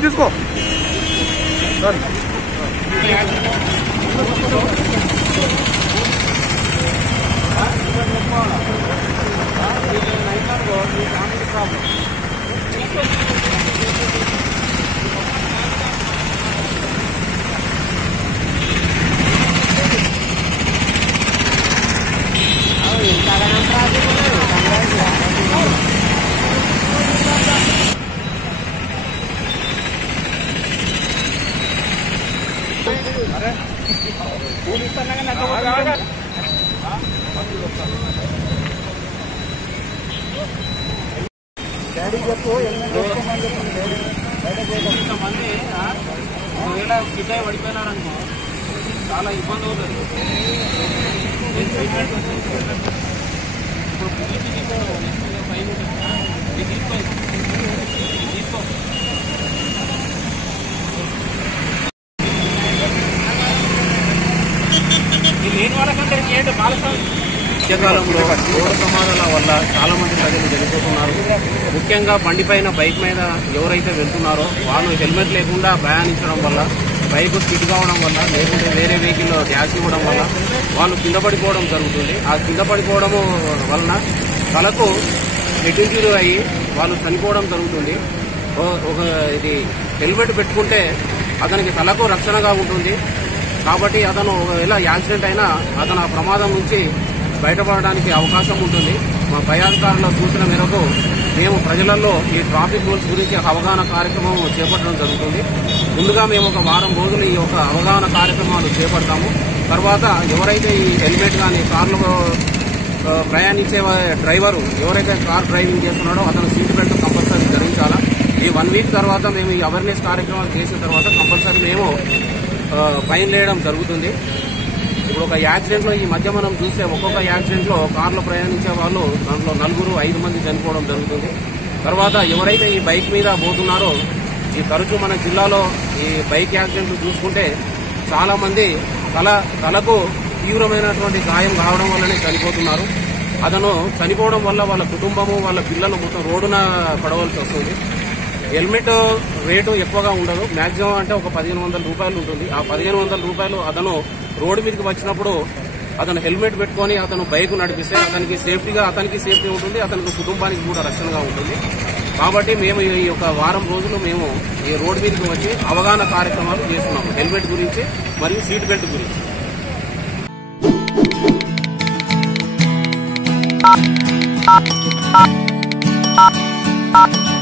తీసుకో ఇంతమంది ఒకవేళ కిటాయి పడిపోయినారనుకో చాలా ఇబ్బంది అవుతుంది. తీసుకో లేని వాళ్ళకంటే ఏంటో మధ్యకాలంలో రోడ్డు ప్రమాదాల వల్ల చాలా మంది ప్రజలు చనిపోతున్నారు. ముఖ్యంగా బండి పైన బైక్ మీద ఎవరైతే వెళ్తున్నారో వాళ్ళు హెల్మెట్ లేకుండా ప్రయాణించడం వల్ల, బైక్ స్కిడ్ కావడం వల్ల, లేకుంటే వేరే వెహికల్ డ్యాష్ ఇవ్వడం వల్ల వాళ్ళు కింద పడిపోవడం జరుగుతుంది. ఆ కింద పడిపోవడం వలన తలకు హెడ్ ఇంజరీ అయ్యి వాళ్ళు చనిపోవడం జరుగుతుంది. ఇది హెల్మెట్ పెట్టుకుంటే అతనికి తలకు రక్షణగా ఉంటుంది. కాబట్టి అతను ఒకవేళ యాక్సిడెంట్ అయినా అతను ఆ ప్రమాదం నుంచి బయటపడడానికి అవకాశం ఉంటుంది. మా పై అధికారుల సూచన మేరకు మేము ప్రజలలో ఈ ట్రాఫిక్ రూల్స్ గురించి అవగాహన కార్యక్రమం చేపట్టడం జరుగుతుంది. ముందుగా మేము ఒక వారం రోజులు ఈ యొక్క అవగాహన కార్యక్రమాలు చేపడతాము. తర్వాత ఎవరైతే ఈ హెల్మెట్ కానీ కార్లో ప్రయాణించే డ్రైవరు ఎవరైతే కార్ డ్రైవింగ్ చేస్తున్నాడో అతను సీట్ బెల్ట్ కంపల్సరీ ధరించాలా. ఈ 1 వీక్ తర్వాత మేము ఈ అవేర్నెస్ కార్యక్రమాలు చేసిన తర్వాత కంపల్సరీ మేము ఫైన్ వేయడం జరుగుతుంది. ఇప్పుడు ఒక యాక్సిడెంట్ లో ఈ మధ్య మనం చూస్తే ఒక్కొక్క యాక్సిడెంట్ లో కార్లో ప్రయాణించే వాళ్ళు దాంట్లో 4-5 మంది చనిపోవడం జరుగుతుంది. తర్వాత ఎవరైతే ఈ బైక్ మీద పోతున్నారో ఈ తరచూ మన జిల్లాలో ఈ బైక్ యాక్సిడెంట్లు చూసుకుంటే చాలా మంది తలకు తీవ్రమైనటువంటి గాయం కావడం వల్లనే చనిపోతున్నారు. అతను చనిపోవడం వల్ల వాళ్ళ కుటుంబము వాళ్ళ పిల్లలు మొత్తం రోడ్డున పడవలసి వస్తుంది. హెల్మెట్ రేటు ఎక్కువగా ఉండదు, మాక్సిమం అంటే ఒక 1500 రూపాయలు ఉంటుంది. ఆ 1500 రూపాయలు అతను రోడ్డు మీదకి వచ్చినప్పుడు అతను హెల్మెట్ పెట్టుకుని అతను బైక్ నడిపిస్తే అతనికి సేఫ్టీ ఉంటుంది, అతనికి కుటుంబానికి కూడా రక్షణగా ఉంటుంది. కాబట్టి మేము ఈ యొక్క వారం రోజులు మేము ఈ రోడ్డు మీదకి వచ్చి అవగాహన కార్యక్రమాలు చేస్తున్నాము హెల్మెట్ గురించి మరియు సీట్ బెల్ట్ గురించి.